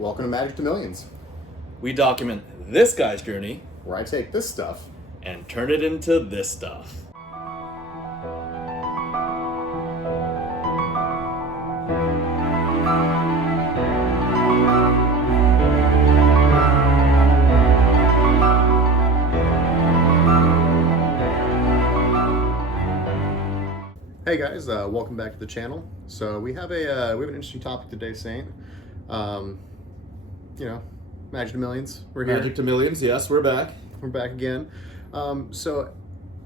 Welcome to Magic to Millions, We document this guy's journey where I take this stuff. and turn it into this stuff. Hey guys, welcome back to the channel. So we have an interesting topic today, Saint. Magic to Millions. We're here. Magic to Millions, yes, we're back. We're back again. So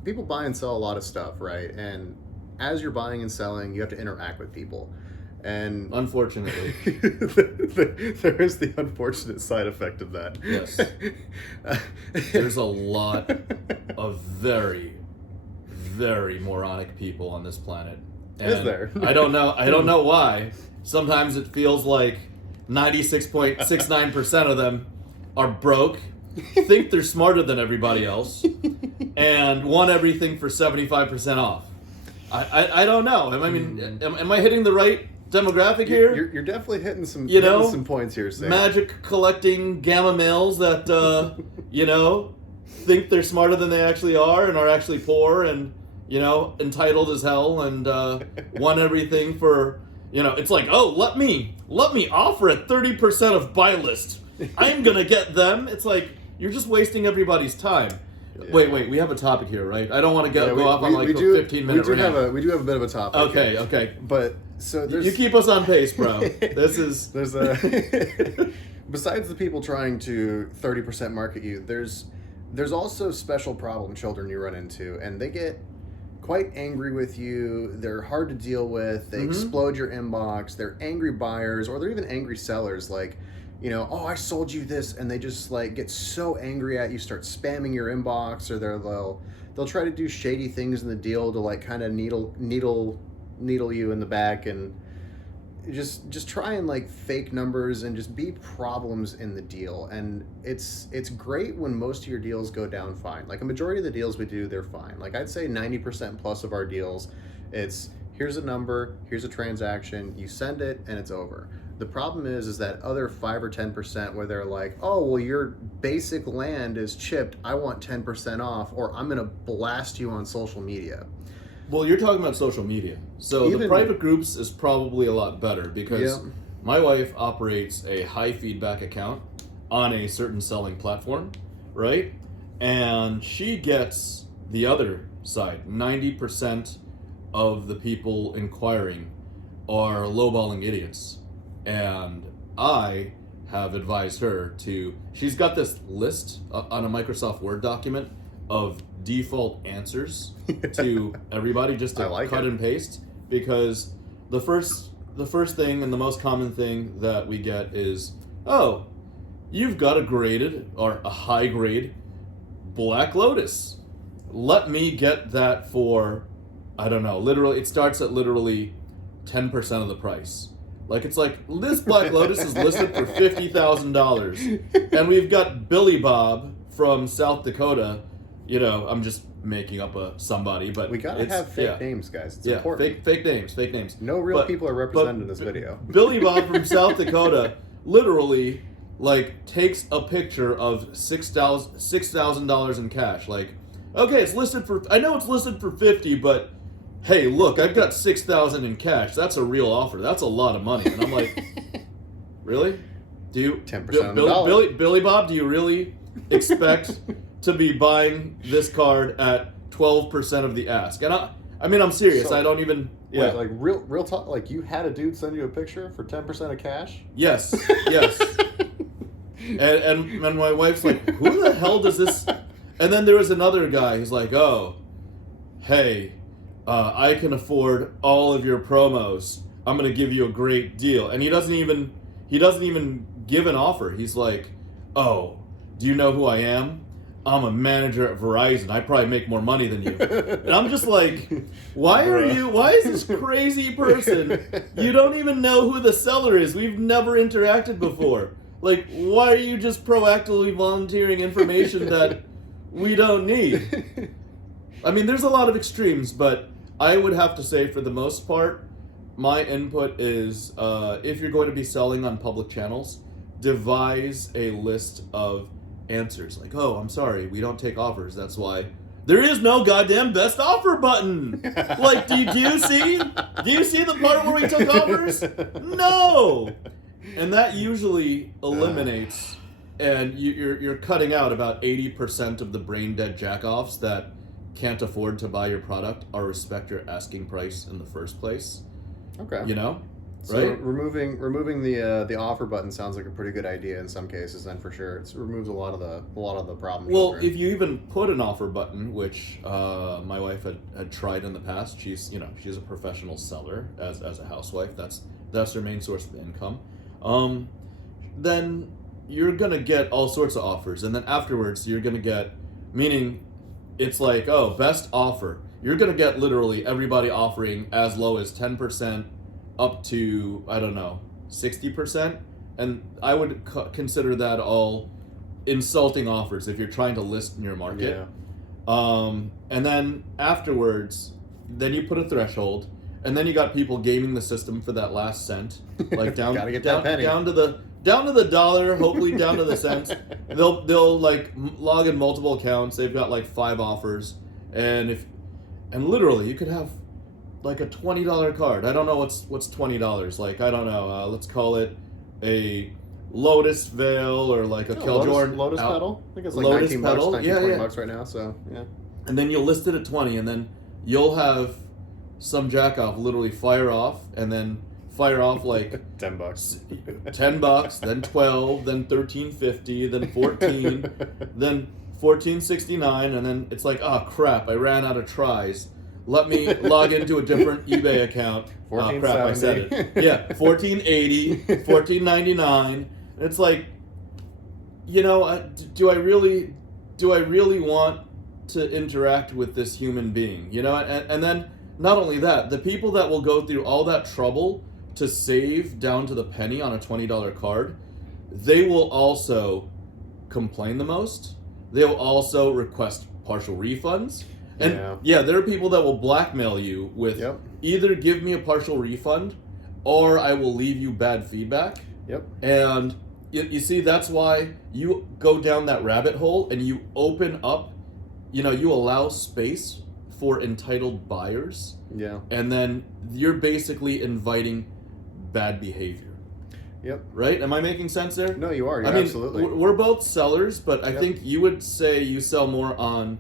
people buy and sell a lot of stuff, right? And as you're buying and selling, you have to interact with people. And Unfortunately. there is the unfortunate side effect of that. Yes. There's a lot of very, very moronic people on this planet. And Is there? I don't know why. Sometimes it feels like 96.69% of them are broke, think they're smarter than everybody else, and want everything for 75% off. I don't know. Am I hitting the right demographic here? You're definitely hitting some some points here, Sam. Magic collecting gamma males that think they're smarter than they actually are and are actually poor and entitled as hell and want everything for it's like, oh, let me offer at 30% of buy list. I'm gonna get them. It's like you're just wasting everybody's time. Yeah. Wait, we have a topic here, right? I don't want to go off on like a 15-minute rant. We do have a bit of a topic. Okay. But so you keep us on pace, bro. There's besides the people trying to 30% market you, there's also special problem children you run into, and they get quite angry with you. They're hard to deal with. They explode your inbox. They're angry buyers, or they're even angry sellers. Like, oh, I sold you this, and they just like get so angry at you, start spamming your inbox, or they'll try to do shady things in the deal to like kind of needle you in the back and just try and like fake numbers and just be problems in the deal. And it's great when most of your deals go down fine. Like a majority of the deals we do, they're fine. Like I'd say 90% plus of our deals, it's here's a number, here's a transaction, you send it and it's over. The problem is that other 5 or 10% where they're like, oh, well, your basic land is chipped, I want 10% off, or I'm gonna blast you on social media. Well, you're talking about social media. So the private groups is probably a lot better because my wife operates a high feedback account on a certain selling platform, right? And she gets the other side. 90% of the people inquiring are lowballing idiots. And I have advised her she's got this list on a Microsoft Word document of default answers to everybody, just to cut and paste, because the first thing and the most common thing that we get is, oh, you've got a graded or a high grade Black Lotus. Let me get that for, I don't know, literally, it starts at literally 10% of the price. Like, it's like, this Black Lotus is listed for $50,000, and we've got Billy Bob from South Dakota. I'm just making up somebody, but we gotta have fake names, guys. It's important. Fake names. No real people are represented in this video. Billy Bob from South Dakota literally takes a picture of $6,000 in cash. Like, okay, I know it's listed for 50, but hey, look, I've got $6,000 in cash. That's a real offer. That's a lot of money. And I'm like, really? Do you 10% on the dollar. Billy Bob? Do you really expect to be buying this card at 12% of the ask? And I'm serious. So, I don't even. Yeah, like real talk. Like you had a dude send you a picture for 10% of cash. Yes. and my wife's like, who the hell does this? And then there was another guy who's like, oh, hey, I can afford all of your promos. I'm gonna give you a great deal. And he doesn't even give an offer. He's like, oh, do you know who I am? I'm a manager at Verizon. I probably make more money than you. And I'm just like, why is this crazy person? You don't even know who the seller is. We've never interacted before. Like, why are you just proactively volunteering information that we don't need? I mean, there's a lot of extremes, but I would have to say for the most part, my input is if you're going to be selling on public channels, devise a list of answers. Like, oh, I'm sorry, we don't take offers. That's why there is no goddamn best offer button. Like, do you see? Do you see the part where we took offers? No. And that usually eliminates, and you're cutting out about 80% of the brain dead jackoffs that can't afford to buy your product or respect your asking price in the first place. Okay. You know? So right? removing the offer button sounds like a pretty good idea in some cases. Then for sure, it removes a lot of the problems. Well, if you even put an offer button, which my wife had tried in the past, she's a professional seller as a housewife. That's her main source of income. Then you're gonna get all sorts of offers, and then afterwards you're gonna get, meaning it's like, oh, best offer. You're gonna get literally everybody offering as low as 10%. Up to, I don't know, 60%, and I would consider that all insulting offers if you're trying to list in your market. Yeah. And then afterwards, then you put a threshold, and then you got people gaming the system for that last cent, like down Gotta get that penny. down to the dollar, hopefully down to the cents. They'll like log in multiple accounts. They've got like 5 offers, and literally you could have like a $20 card. I don't know what's $20. Like, I don't know. Let's call it a Lotus Veil or like a Keljorn Lotus Petal. I think it's like Lotus 19 Petal. bucks, 20 bucks right now. So yeah. And then you'll list it at 20, and then you'll have some jackoff literally fire off, and then fire off like 10 bucks, 10 bucks, then 12, then 13.50, then 14, then 14.69, and then it's like, oh crap, I ran out of tries. Let me log into a different eBay account. Oh crap, I said it. Yeah, 14.80, 14.99. It's like, do I really want to interact with this human being? And then not only that, the people that will go through all that trouble to save down to the penny on a $20 card, they will also complain the most. They will also request partial refunds. And there are people that will blackmail you with either give me a partial refund or I will leave you bad feedback. Yep. And you see, that's why you go down that rabbit hole and you open up, you allow space for entitled buyers. Yeah. And then you're basically inviting bad behavior. Yep. Right? Am I making sense there? No, you are. Absolutely. We're both sellers, but I think you would say you sell more on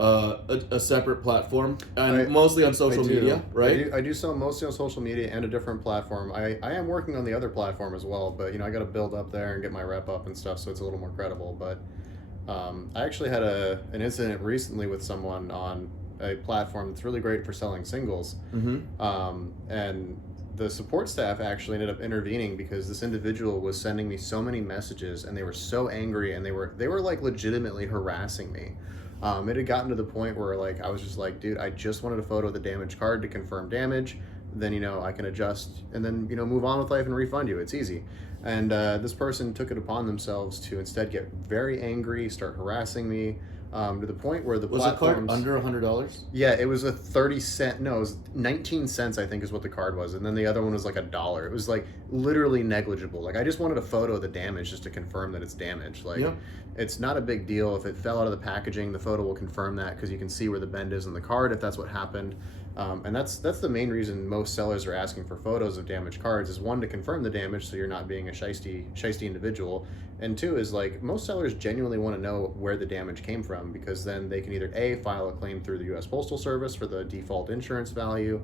a separate platform, and mostly on social media, right? I do sell mostly on social media and a different platform. I am working on the other platform as well, but I got to build up there and get my rep up and stuff, so it's a little more credible. But I actually had an incident recently with someone on a platform that's really great for selling singles, and the support staff actually ended up intervening because this individual was sending me so many messages, and they were so angry, and they were like legitimately harassing me. It had gotten to the point where like I was just like, dude, I just wanted a photo of the damaged card to confirm damage. Then I can adjust and then move on with life and refund you. It's easy. And this person took it upon themselves to instead get very angry, start harassing me, to the point where the platforms... Was the card under $100? Yeah, it was a 30-cent. No, it was 19 cents, I think, is what the card was. And then the other one was like $1. It was like literally negligible. Like I just wanted a photo of the damage just to confirm that it's damaged. Like it's not a big deal. If it fell out of the packaging, the photo will confirm that because you can see where the bend is in the card if that's what happened. And that's the main reason most sellers are asking for photos of damaged cards is one, to confirm the damage so you're not being a shisty individual, and two is like most sellers genuinely want to know where the damage came from because then they can either A, file a claim through the U.S. Postal Service for the default insurance value,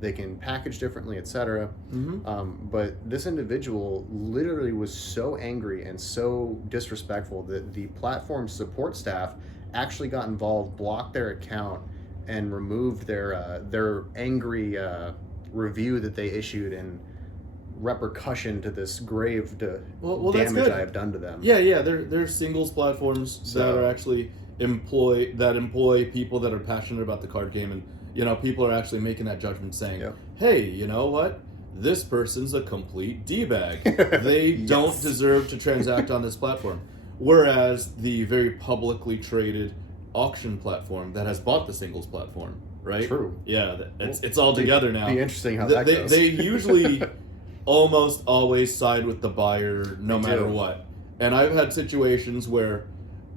they can package differently, etc. But this individual literally was so angry and so disrespectful that the platform support staff actually got involved, blocked their account, and removed their angry review that they issued in repercussion to this grave damage I have done to them. Yeah. There's singles platforms that are actually employ people that are passionate about the card game, and people are actually making that judgment, saying, "Hey, you know what? This person's a complete d-bag. They don't deserve to transact on this platform." Whereas the very publicly traded auction platform that has bought the singles platform, right? True. Yeah, it's all together now. Be interesting how that goes. They usually almost always side with the buyer no matter what. And I've had situations where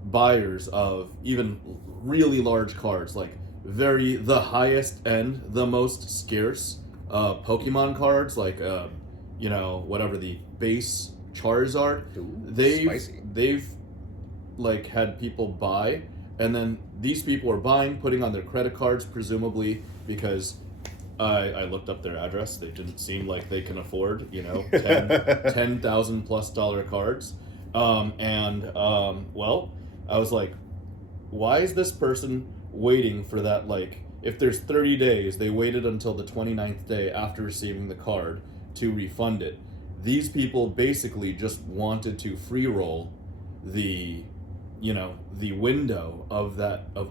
buyers of even really large cards, like the highest end, the most scarce Pokemon cards, like whatever the base Charizard, they've like had people buy, and then these people are buying, putting on their credit cards, presumably because I looked up their address. They didn't seem like they can afford, $10,000+ cards. Well, I was like, why is this person waiting for that? Like, if there's 30 days, they waited until the 29th day after receiving the card to refund it. These people basically just wanted to free roll the window of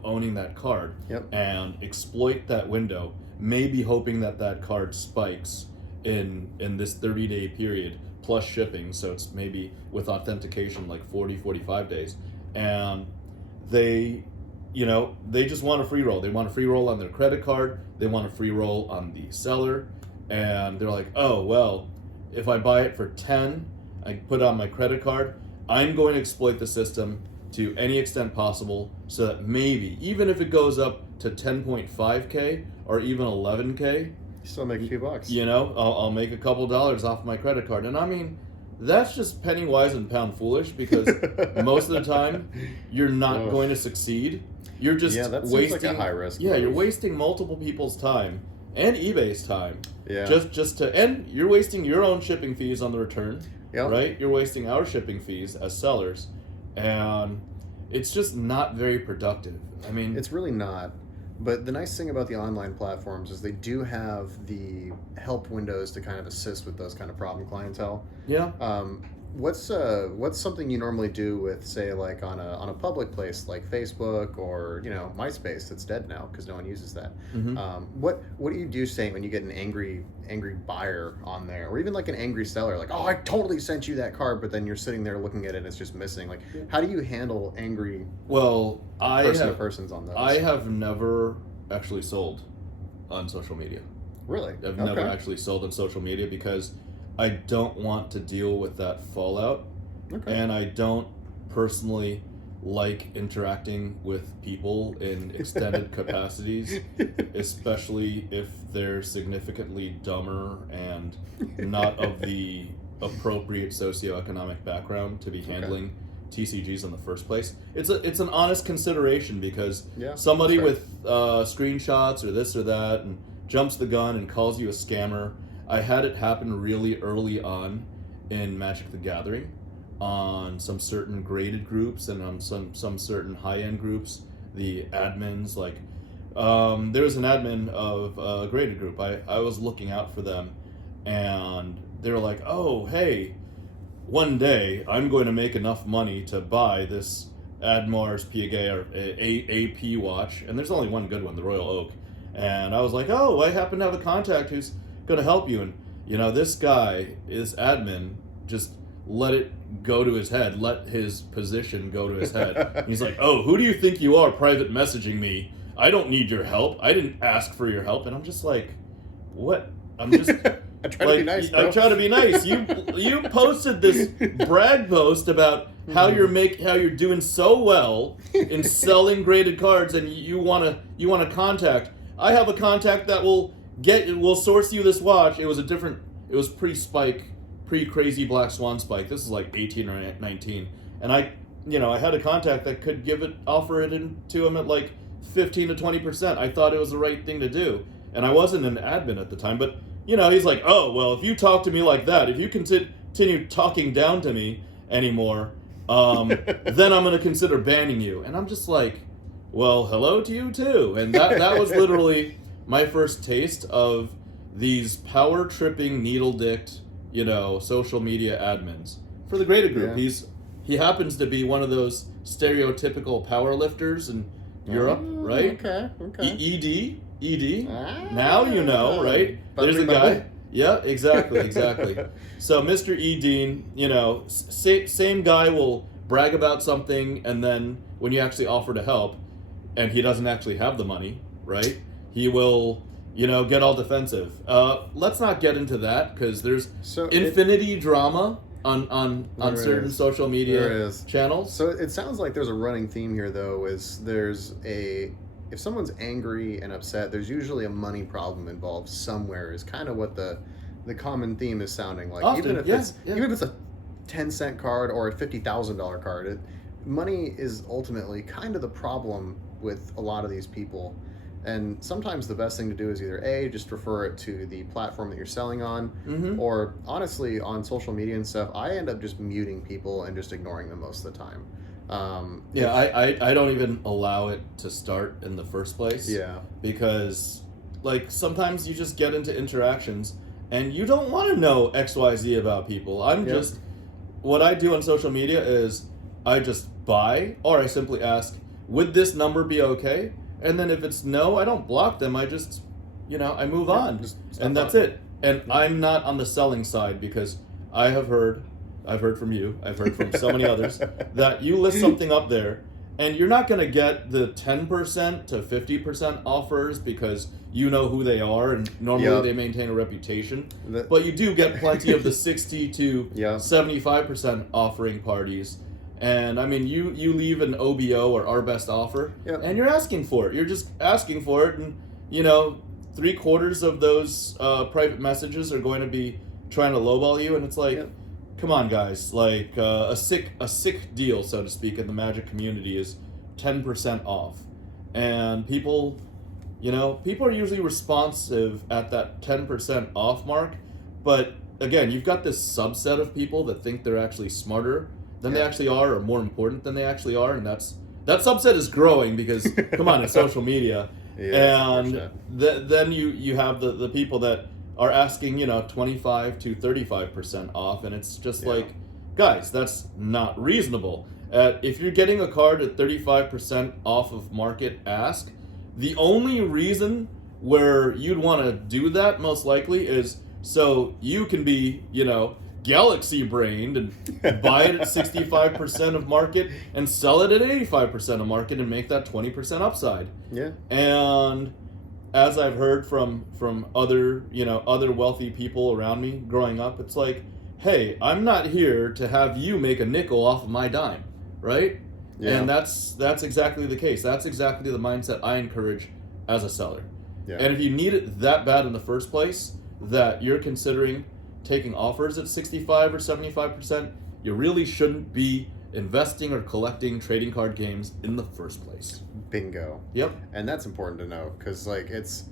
owning that card, and exploit that window, maybe hoping that card spikes in this 30-day period plus shipping, so it's maybe with authentication like 45 days, and they just want a free roll. They want a free roll on their credit card, they want a free roll on the seller, and they're like, oh well, if I buy it for 10, I put on my credit card, I'm going to exploit the system to any extent possible, so that maybe, even if it goes up to 10.5K or even 11K, you still make a few bucks. I'll make a couple dollars off my credit card. And I mean, that's just penny wise and pound foolish, because most of the time you're not going to succeed. You're just that wasting, seems like a high risk. Yeah, you're wasting multiple people's time and eBay's time. Yeah. And you're wasting your own shipping fees on the return. Right? You're wasting our shipping fees as sellers. And it's just not very productive. I mean, it's really not. But the nice thing about the online platforms is they do have the help windows to kind of assist with those kind of problem clientele. Yeah. What's something you normally do with, say, like on a public place like Facebook or MySpace that's dead now because no one uses that? Mm-hmm. What do you do, say, when you get an angry buyer on there, or even like an angry seller, like, oh, I totally sent you that card, but then you're sitting there looking at it and it's just missing? Like, how do you handle angry persons on those? I have never actually sold on social media. Really? I've never actually sold on social media because I don't want to deal with that fallout. Okay. And I don't personally like interacting with people in extended capacities, especially if they're significantly dumber and not of the appropriate socioeconomic background to be handling TCGs in the first place. It's an honest consideration, because somebody with screenshots or this or that and jumps the gun and calls you a scammer. I had it happen really early on in Magic the Gathering on some certain graded groups and on some certain high-end groups. The admins, like, there was an admin of a graded group. I was looking out for them, and they were like, oh, hey, one day I'm going to make enough money to buy this Admar's PGA or AP watch, and there's only one good one, the Royal Oak. And I was like, oh, I happen to have a contact who's going to help you. And this guy, this admin, just let it go to his head, let his position go to his head. And he's like, oh, who do you think you are private messaging me? I don't need your help. I didn't ask for your help. And I'm just like, what? I'm just I try to be nice, bro. I try to be nice. You posted this brag post about how you're doing so well in selling graded cards, and you want to contact. I have a contact that will source you this watch. It was pre-crazy Black Swan spike. This is like 18 or 19. And I had a contact that could offer it to him at like 15 to 20%. I thought it was the right thing to do. And I wasn't an admin at the time, but he's like, oh, well, if you talk to me like that, if you continue talking down to me anymore, then I'm going to consider banning you. And I'm just like, well, hello to you too. And that was literally my first taste of these power-tripping, needle-dicked, social media admins. For the graded group, he happens to be one of those stereotypical power lifters in Europe, right? Okay. ED. Now you know, right? There's a guy. Yeah, exactly. So Mr. E. Dean, same guy will brag about something, and then when you actually offer to help, and he doesn't actually have the money, right? He will, get all defensive. Let's not get into that because there's infinity drama on certain social media channels. So it sounds like there's a running theme here, though, if someone's angry and upset, there's usually a money problem involved somewhere, is kind of what the common theme is sounding like. Often, even if it's a 10-cent card or a $50,000 card, money is ultimately kind of the problem with a lot of these people. And sometimes the best thing to do is either A, just refer it to the platform that you're selling on, or honestly, on social media and stuff, I end up just muting people and just ignoring them most of the time. I don't even allow it to start in the first place. Yeah. Because, sometimes you just get into interactions and you don't want to know XYZ about people. What I do on social media is I just buy, or I simply ask, would this number be okay? And then if it's no, I don't block them. I just, I move on. And that's it. And I'm not on the selling side because I've heard from you, I've heard from so many others, that you list something up there and you're not going to get the 10% to 50% offers because you know who they are and normally they maintain a reputation. But you do get plenty of the 60 to 75% offering parties. And I mean, you leave an OBO or our best offer, and you're asking for it. You're just asking for it, and 3/4 of those private messages are going to be trying to lowball you, and it's like, come on, guys! A sick deal, so to speak, in the Magic community is 10% off, and people are usually responsive at that 10% off mark, but again, you've got this subset of people that think they're actually smarter than they actually are, or more important than they actually are, and that subset is growing because come on, it's social media, and then you have the people that are asking 25 to 35% off, and it's just like, guys, that's not reasonable. If you're getting a card at 35% off of market ask, the only reason where you'd want to do that most likely is so you can be galaxy brained and buy it at 65% of market and sell it at 85% of market and make that 20% upside. Yeah. And as I've heard from other wealthy people around me growing up, it's like, hey, I'm not here to have you make a nickel off of my dime, right? Yeah. And that's exactly the case. That's exactly the mindset I encourage as a seller. Yeah. And if you need it that bad in the first place that you're considering taking offers at 65 or 75%, you really shouldn't be investing or collecting trading card games in the first place. Bingo. Yep. And that's important to know because it's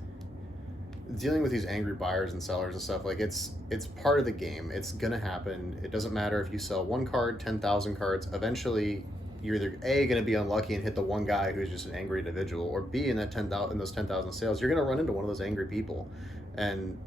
dealing with these angry buyers and sellers and stuff. It's part of the game. It's gonna happen. It doesn't matter if you sell one card, 10,000 cards. Eventually, you're either A, gonna be unlucky and hit the one guy who's just an angry individual, or B, in those 10,000 sales, you're gonna run into one of those angry people, and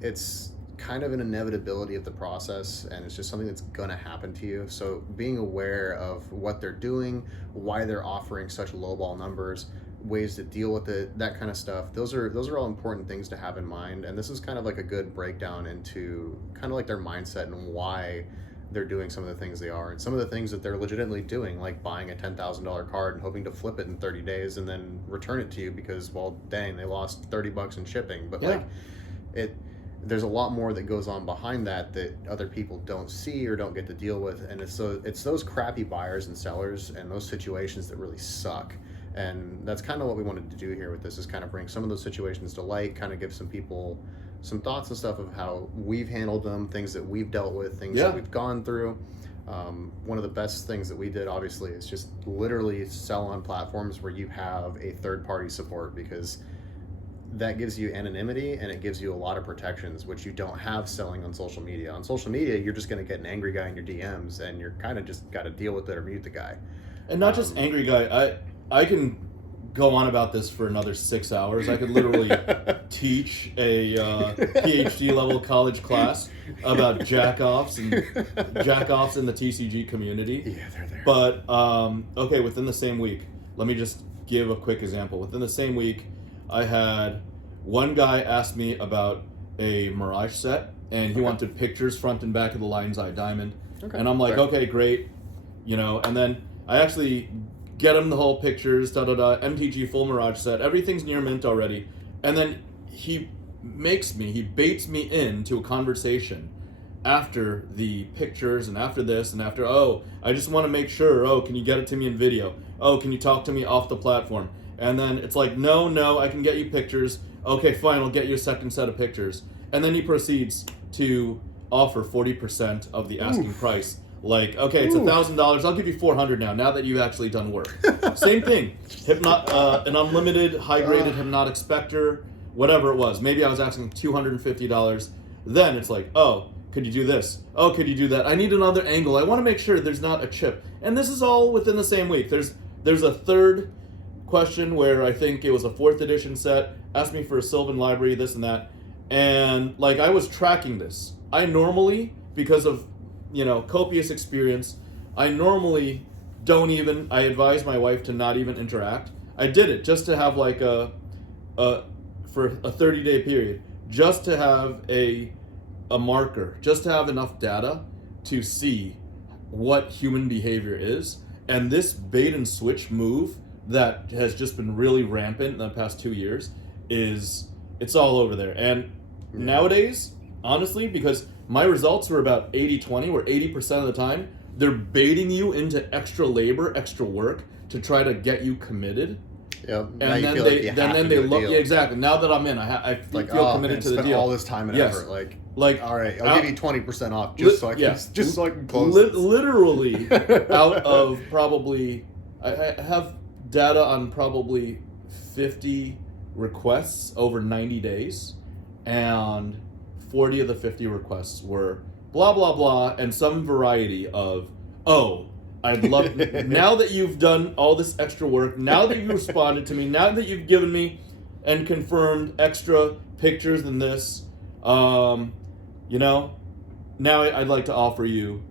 it's kind of an inevitability of the process, and it's just something that's gonna happen to you. So being aware of what they're doing, why they're offering such lowball numbers, ways to deal with it, that kind of stuff, those are all important things to have in mind. And this is kind of like a good breakdown into kind of like their mindset and why they're doing some of the things they are, and some of the things that they're legitimately doing, like buying a $10,000 card and hoping to flip it in 30 days and then return it to you because, well, dang, they lost $30 in shipping. But there's a lot more that goes on behind that other people don't see or don't get to deal with, and it's those crappy buyers and sellers and those situations that really suck. And that's kind of what we wanted to do here with this, is kind of bring some of those situations to light, kind of give some people some thoughts and stuff of how we've handled them, things that we've dealt with, things that we've gone through. One of the best things that we did, obviously, is just literally sell on platforms where you have a third-party support, because that gives you anonymity and it gives you a lot of protections, which you don't have selling on social media. On social media, you're just going to get an angry guy in your DMs, and you're kind of just got to deal with it or mute the guy. And not just angry guy. I can go on about this for another 6 hours. I could literally teach a PhD level college class about jackoffs in the TCG community. Yeah, they're there. But okay, within the same week, let me just give a quick example. Within the same week, I had one guy ask me about a Mirage set, and he wanted pictures front and back of the Lion's Eye Diamond. Okay. And I'm like, okay, great. And then I actually get him the whole pictures, MTG full Mirage set. Everything's near mint already. And then he baits me into a conversation after the pictures and after this and after, oh, I just want to make sure, oh, can you get it to me in video? Oh, can you talk to me off the platform? And then it's like, no, I can get you pictures. Okay, fine, I'll get you a second set of pictures. And then he proceeds to offer 40% of the asking price. Like, okay, it's $1,000. I'll give you $400 now that you've actually done work. Same thing. An unlimited, high-graded hypnotic specter, whatever it was. Maybe I was asking $250. Then it's like, oh, could you do this? Oh, could you do that? I need another angle. I want to make sure there's not a chip. And this is all within the same week. There's a third question where I think it was a 4th edition set. Asked me for a Sylvan library, this and that. And like I was tracking this. I normally, because of copious experience, I normally I advise my wife to not even interact. I did it just to have like for a 30-day period, just to have a marker, just to have enough data to see what human behavior is. And this bait and switch move that has just been really rampant in the past 2 years it's all over there. And nowadays, honestly, because my results were about 80-20, where 80% of the time they're baiting you into extra labor, extra work to try to get you committed. Yeah, and then they look. Yeah, exactly. Now that I'm in, I feel committed to the deal. All this time and effort, like all right, I'll give you 20% off so I can close. Literally, out of probably, I have data on probably 50 requests over 90 days, and 40 of the 50 requests were blah blah blah, and some variety of, oh, I'd love, now that you've done all this extra work, now that you've responded to me, now that you've given me and confirmed extra pictures than this, now I'd like to offer you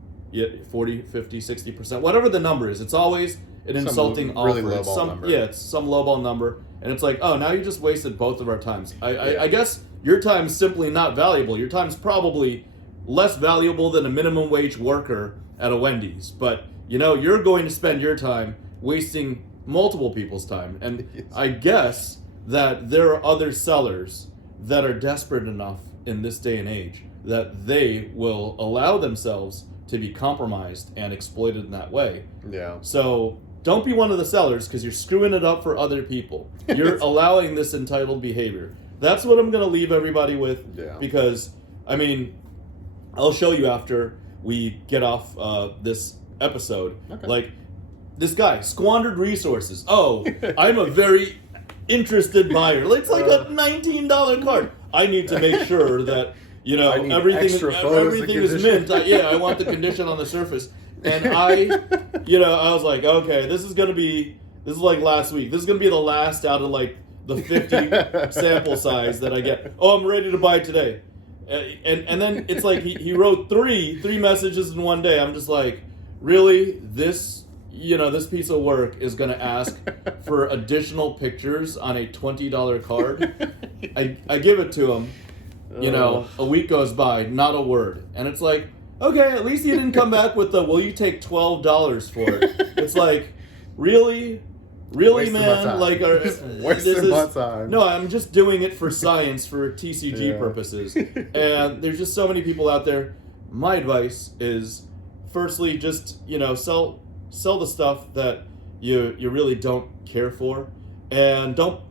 40, 50, 60%, whatever the number is. It's always an insulting offer. Really lowball number. Yeah, it's some lowball number. And it's like, oh, now you just wasted both of our times. I guess your time's simply not valuable. Your time's probably less valuable than a minimum wage worker at a Wendy's. But you're going to spend your time wasting multiple people's time. And yes. I guess that there are other sellers that are desperate enough in this day and age that they will allow themselves to be compromised and exploited in that way. Yeah. So don't be one of the sellers, because you're screwing it up for other people. You're allowing this entitled behavior. That's what I'm going to leave everybody with. Yeah. Because, I'll show you after we get off this episode. Okay. Like, this guy squandered resources. Oh, I'm a very interested buyer. It's like a $19 card. I need to make sure that everything is mint. I want the condition on the surface. And I was like, okay, this is like last week. This is gonna be the last out of like the 50 sample size that I get. Oh, I'm ready to buy today. And then it's like he wrote three messages in one day. I'm just like, really? This piece of work is going to ask for additional pictures on a $20 card? I give it to him. A week goes by, not a word. And it's like, okay, at least he didn't come back with the, will you take $12 for it? It's like, really? Really, man? Like, wasting my time. No, I'm just doing it for science, for TCG purposes. And there's just so many people out there. My advice is, firstly, just sell the stuff that you really don't care for, and don't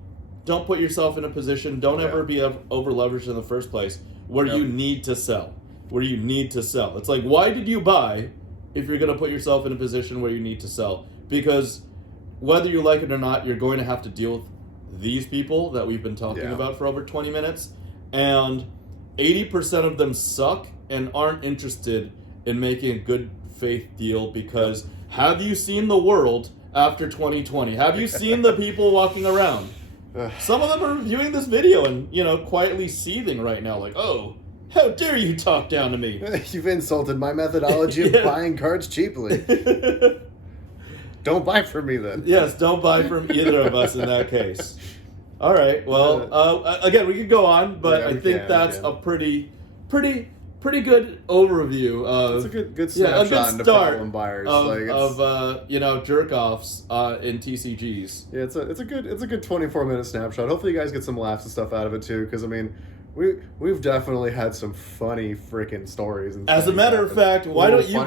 put yourself in a position. Don't ever be over leveraged in the first place where you need to sell. It's like, why did you buy if you're going to put yourself in a position where you need to sell? Because whether you like it or not, you're going to have to deal with these people that we've been talking about for over 20 minutes, and 80% of them suck and aren't interested in making a good faith deal. Because have you seen the world after 2020? Have you seen the people walking around? Some of them are viewing this video and quietly seething right now, like, oh, how dare you talk down to me? You've insulted my methodology of buying cards cheaply. Don't buy from me then. Yes, don't buy from either of us in that case. All right. Well, again, we could go on, but I think that's a pretty pretty good overview of. It's a good snapshot into problem buyers of jerk offs in TCGs. Yeah, it's a good 24-minute snapshot. Hopefully, you guys get some laughs and stuff out of it too, because I mean, we've definitely had some funny freaking stories. And as a matter of fact, why don't you? Why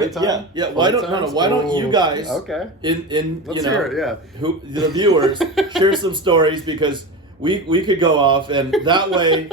don't you guys? Okay. Let's hear it, yeah. Who the viewers share some stories, because we could go off, and that way,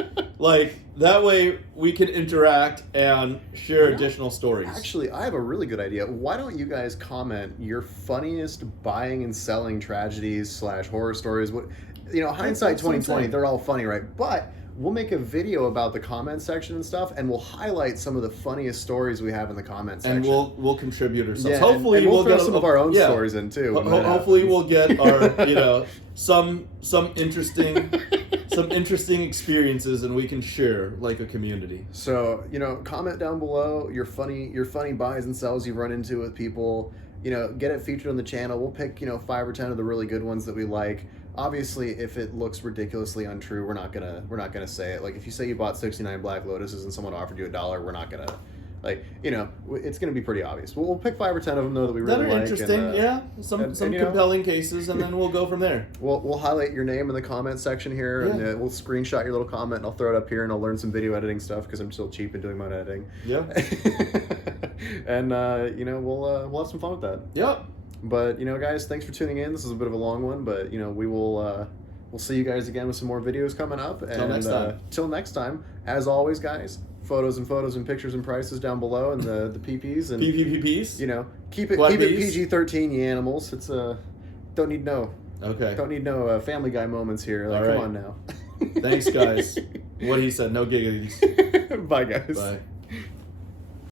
we can interact and share additional stories. Actually, I have a really good idea. Why don't you guys comment your funniest buying and selling tragedies / horror stories? What, hindsight 2020, they're all funny, right? But we'll make a video about the comment section and stuff, and we'll highlight some of the funniest stories we have in the comment section. And we'll contribute ourselves. Yeah, hopefully, and we'll get some of our own stories in too. Hopefully, we'll get our some interesting experiences, and we can share like a community. So comment down below your funny buys and sells you've run into with people. Get it featured on the channel. We'll pick 5 or 10 of the really good ones that we like. Obviously, if it looks ridiculously untrue, we're not gonna say it. Like if you say you bought 69 Black Lotuses and someone offered you $1, we're not gonna, it's gonna be pretty obvious. We'll pick 5 or 10 of them though that we really like. Interesting, some compelling cases, and then we'll go from there. We'll highlight your name in the comment section here, and we'll screenshot your little comment, and I'll throw it up here, and I'll learn some video editing stuff because I'm still cheap at doing my editing. Yeah. And we'll have some fun with that. Yep. But guys, thanks for tuning in. This is a bit of a long one, but we'll see you guys again with some more videos coming up. Till next time, as always, guys, photos and pictures and prices down below, and the PPs and PPPs. Keep it PG-13, you animals. It's don't need no Family Guy moments here. Come on now. Thanks, guys. What he said, no giggles. Bye, guys. Bye.